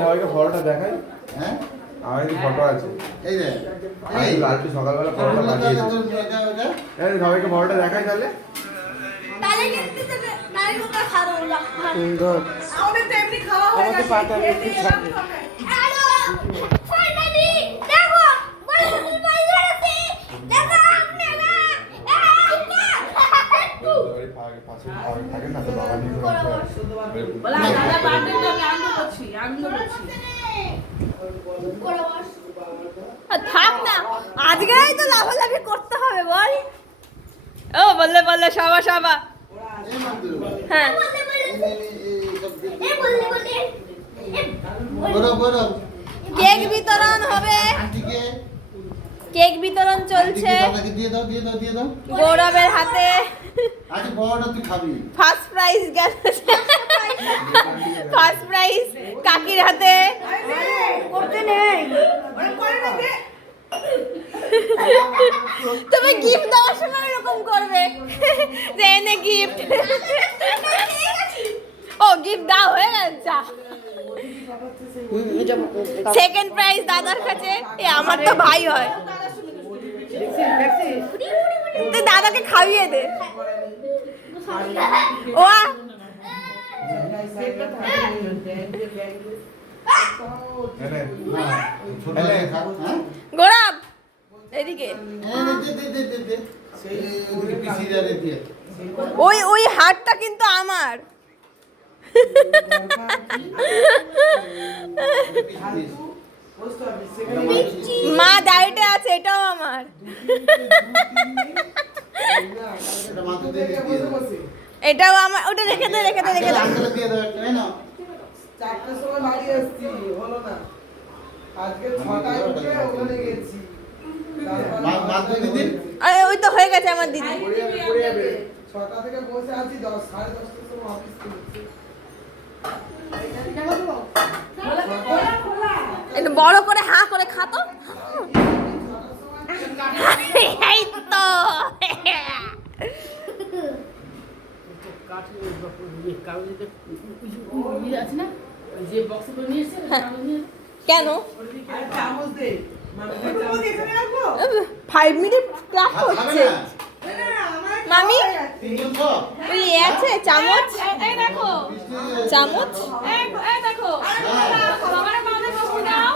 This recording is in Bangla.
সবাইকে ফটোটা দেখাই। হ্যাঁ আমার এই ফটো আছে। এই রে এই লালটু সকালবেলা ফটোটা পাঠিয়েছে। এই সবাইকে ফটোটা দেখাই তাহলে। তাহলে কিন্তু তাহলে তোমরা খাও না। সুন্দর। আমাদের তো এমনি খাওয়া হয়ে গেছে। পাটা একটু ছাড়বে। হ্যালো ফাইনালি দেখো বড় ভাই ধরেছে দেখো আপনারা পাশে থাকে না তো বাবা নিয়ে বলা দাদা বার্থডে তো আনন্দ করছি থাক না আজকেই তো লাফালাফি করতে হবে বল ও বললে বললে সবা সবা হ্যাঁ কেক বিতরণ হবে কেক বিতরণ চলছে গৌরবের হাতে ফার্স্ট প্রাইজ গেল ফার্স্ট প্রাইজ কাকির হাতে করতে নেই তুমি গিফট দেওয়ার সময় এরকম করবে যে এনে গিফট ও গিফট দাও হয়ে গেছে সেকেন্ড প্রাইজ দাদার কাছে এ আমার তো ভাই হয় তুই দাদাকে খাইয়ে দে ও গোলাপ এদিকে ওই ওই হারটা কিন্তু আমার মা ডায়েটে আছে এটাও আমার এটাও আমার ওটা রেখে দে রেখে দে রেখে দে চারটার সময় বাড়ি আসছি হলো না আজকে 6টায় উঠে ওখানে গেছি আরে ওই তো হয়ে গেছে আমার দিদি 6টা থেকে বসে আছি 10:30টার সময় অফিস খুলেছি একটু বড় করে হাঁ করে খা তো এই তো কেন 5 মিনিট ক্লাস হচ্ছে মামি ওই আছে চামচ এই দেখো চামচ এই দেখো বাবার পাউডার বসে দাও